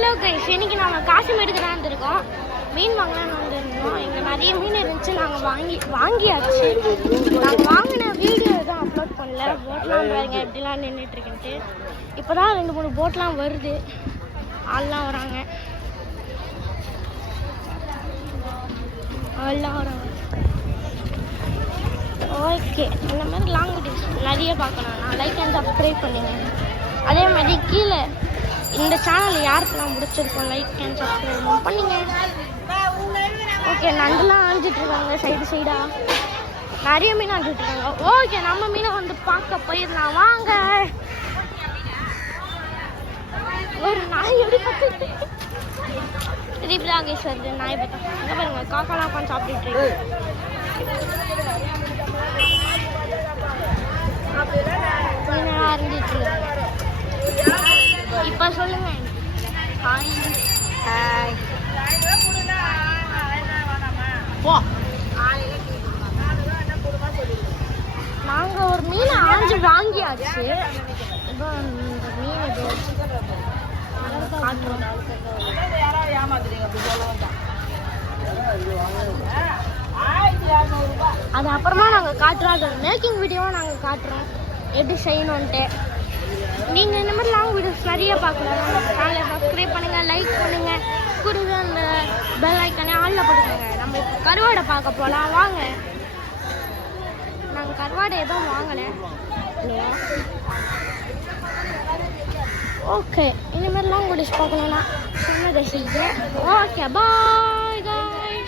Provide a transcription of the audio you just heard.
Hello guys, இன்னைக்கு நாங்கள் காசிமேடுக்கு தான் இருந்திருக்கோம். மீன் வாங்கலாம்னு வந்துருந்தோம். இங்கே நிறைய மீன் இருந்துச்சு, நாங்கள் வாங்கியாச்சு. நாங்கள் வாங்கின வீடியோ எதுவும் அப்லோட் பண்ணல. போட்லாம் பாருங்க எப்படிலாம் நின்றுட்டுருக்குன்ட்டு. இப்போ தான் 2-3 போட்லாம் வருது, ஆள்லாம் வராங்க. ஓகே, இந்த மாதிரி லாங் வீடியோஸ் நிறைய பார்க்கணும்னா லைக் அண்ட் சப்ஸ்கிரைப் பண்ணுங்க. அதே மாதிரி கீழே இந்த சேனல் யாருக்கெல்லாம் முடிச்சிருக்கோம் லைக் அண்ட் சப்ஸ்கிரைப் பண்ணுங்க. ஓகே, நண்டுலாம் ஆஞ்சிட்டு இருக்காங்க சைடா. நிறைய மீன் ஆஞ்சிட்டு இருக்காங்க. ஓகே, நம்ம மீனை வந்து பார்க்க போயிடலாம் வாங்க. ஒரு நாய் எப்படி பார்த்து திருப்பி வருது. நாய் பார்த்தா இங்கே பாருங்க, காக்காலாம் உட்காந்து சாப்பிட்டுட்டு இருக்கு. இருந்துட்டு இப்ப சொல்லுங்க. Hi hi. நாங்க ஒரு மீனை ஆஞ்சு வாங்கியாச்சு. இப்போ இந்த மீன் காட்டுறோம். அது அப்புறமா நாங்கள் காட்டுறோம். அது மேக்கிங் வீடியோவாக நாங்கள் காட்டுறோம் எப்படி செய்யணுன்ட்டு. நீங்கள் இந்த மாதிரி லாங் வீடியோஸ் நிறைய பார்க்கலாம். சேனலை சப்ஸ்கிரைப் பண்ணுங்கள், லைக் பண்ணுங்கள், குறுக அந்த பெல் ஐக்கானே ஆளில் போட்டுக்கோங்க. நம்ம இப்போ கருவாடை பார்க்க போகலாம் வாங்க. நாங்கள் கருவாடை எதுவும் வாங்கலை. ஓகே, இந்த மாதிரி லாங் வீடியோஸ் பார்க்கணுன்னா சொன்னதை செய்ய. ஓகே, பாய்.